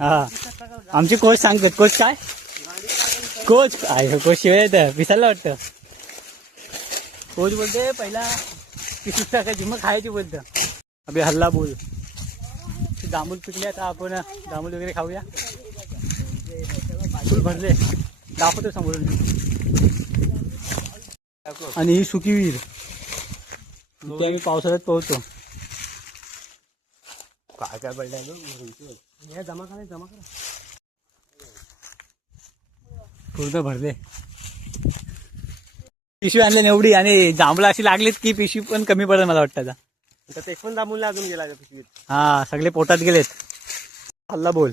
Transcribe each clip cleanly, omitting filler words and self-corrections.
हा आमचे कोच सांगतात. कोच काय कोच आहे कोच शिवाय येतं पिसायला वाटतं. कोच बोलते पहिला पिशवी टाकायची मग खायची बोलतं. अभि हल्ला बोल. जांभूळ पिकले आता आपण जांभूळ वगैरे खाऊया. फुल भरले दाखवतो समोरून. आणि ही सुकी विहीर तिथे आम्ही पावसाळ्यात पोहतो. काय काय पडलंय जमा करा जमा करा. पूर्ण भरले. पिशवी आणले एवढी आणि जांभळं अशी लागलीत की पिशवी पण कमी पडेल मला वाटतं. आता एक पण जांभूळ अजून गेला पिशवीत. हा सगळे पोटात गेलेत. हल्ला बोल.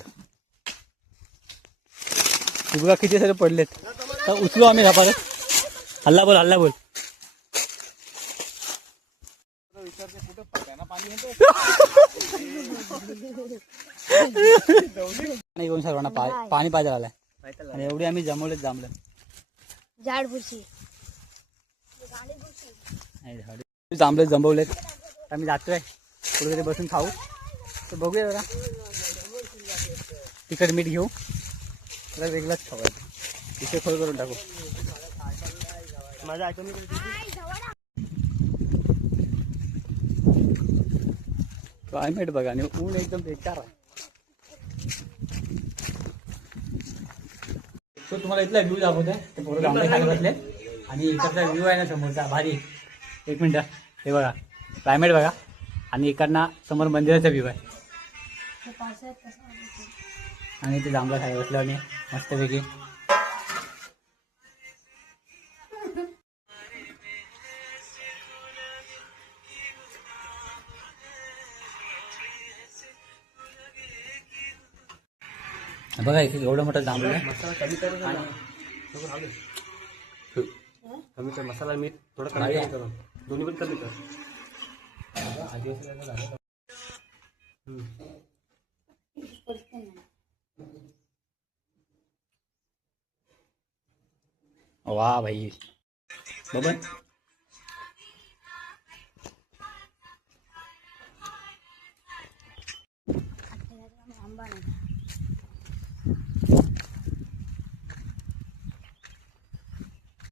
उगवा किती सारे पडलेत तर उचलू आम्ही परत. हल्ला बोल हल्ला बोल. नाही घेऊन सर्वांना पाणी पाहिजे आलाय आणि एवढी आम्ही जमवलेत जांभळं. झाड बुरशी जांभळे जमवलेत. आम्ही जातोय कुठेतरी बसून खाऊ. तर बघूया जरा तिखट मीठ घेऊ जरा वेगळाच खावायचं. इथे खोल करून टाकू. माझ्या आयटम क्लायमेट बघा आणि ऊन एकदम बेकार आहे. तो तुम्हाला इथला व्ह्यू दाखवतोय. ते पोरं जांभळे खायला बसले आणि इकडचा व्ह्यू आहे ना समोरचा भारी. एक मिनिट हे बघा क्लायमेट बघा आणि इकडनं समोर मंदिराचा व्ह्यू आहे आणि ते जांभळं खायला बसलं आणि मस्तपैकी. बघा इथे एवढं मोठं जांभळं आहे. कमी कर मसाला मीठ थोडं कमी कर. दोन्ही पण कमी कर. वाह भाई बबन. आंबा नाही